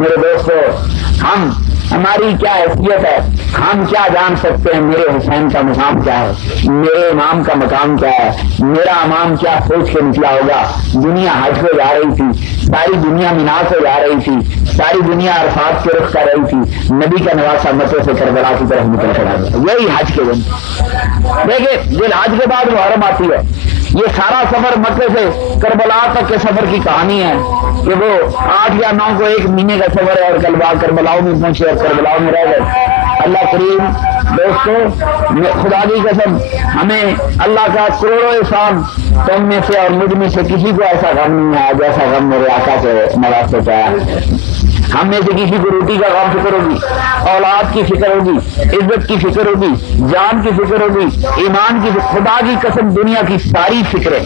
میرے دوستو، ہماری کیا حیثیت ہے؟ ہم کیا جان سکتے ہیں میرے حسین کا مقام کیا ہے، میرے امام کا مقام کیا ہے؟ میرا امام کیا سوچ کے نکلا ہوگا؟ دنیا حج کو جا رہی تھی، ساری دنیا مینا کو جا رہی تھی، ساری دنیا عرفات کے رخ کر رہی تھی، نبی کا نواسہ مکے سے کربلا کی طرف نکل کر آیا۔ یہی حج کے دن دیکھیں، دن حج کے بعد محرم آتی ہے۔ یہ سارا سفر مکے سے کربلا تک کے سفر کی کہانی ہے کہ وہ 8 یا 9 کو 1 مہینے کا سفر ہے، اور کربلاؤں میں پہنچے اور کربلاؤں میں رہ گئے۔ اللہ کریم دوستو، خدا کی قسم، ہمیں اللہ کا کروڑوں احسان، تم میں سے اور مجھ میں سے کسی کو ایسا غم نہیں آیا جیسا غم میرے آقا کے نواسے کا ہے۔ ہم میں سے کسی کو روٹی کا غم فکر ہوگی، اولاد کی فکر ہوگی، عزت کی فکر ہوگی، جان کی فکر ہوگی، ایمان کی فکر۔ خدا کی قسم، دنیا کی ساری فکریں،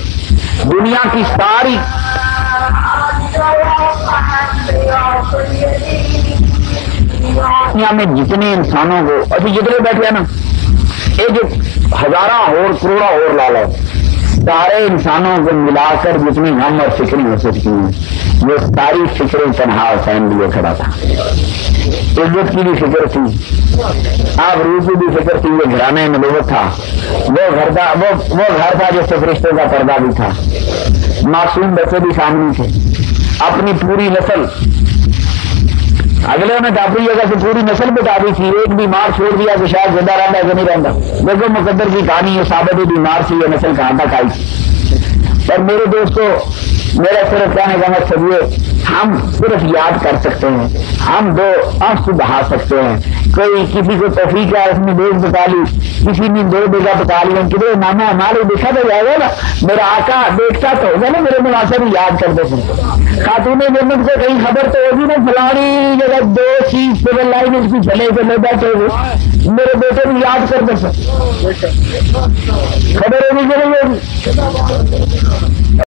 دنیا کی ساری دنیا میں جتنے انسانوں کو ابھی جتنے بیٹھے ہیں نا، یہ جو ہزارہ اور کروڑا اور لا لو، سارے انسانوں کو ملا کر جتنی غم اور فکریں ہو سکتی ہیں، وہ ساری فکریں تنہا حسین لیے کھڑا تھا۔ عزت کی بھی فکر تھی، آبرو کی بھی فکر تھی، وہ گھرانے نبوت تھا، وہ گھر تھا جس سے فرشتوں کا پردہ بھی تھا، معصوم بچے بھی سامنے تھے، اپنی پوری نسل، اگلے نے اپنی جگہ سے پوری نسل بتا دی تھی، ایک بیمار چھوڑ دیا کہ شاید زندہ رہتا ہے کہ نہیں رہتا۔ دیکھو مقدر کی کہانی ہے، ثابت ہی بیمار تھی، یہ نسل کہاں تک آئی۔ پر میرے دوستو، میرا صرف کہنے کا مقصد یہ، ہم صرف یاد کر سکتے ہیں، ہم 2 آنسو بہا سکتے ہیں۔ کوئی کسی کو توفیق ہے، اس نے بیگ بتا لی، کسی نے 2 بیگا بتا لی، کدھر نانا ہمارے دیکھا تو جائے گا نا، میرا آقا دیکھتا تو ہوگا نا، میرے نواسے بھی یاد کر دے سکتے۔ خاتون جنت سے کہیں خبر تو ہوگی نا، فلانی جگہ 2 چیز سول لائن اس کی چلے چلے بیٹھے ہوئے، میرے بیٹے بھی یاد کر دے سکتے، خبر ہوگی کہ نہیں ہوگی؟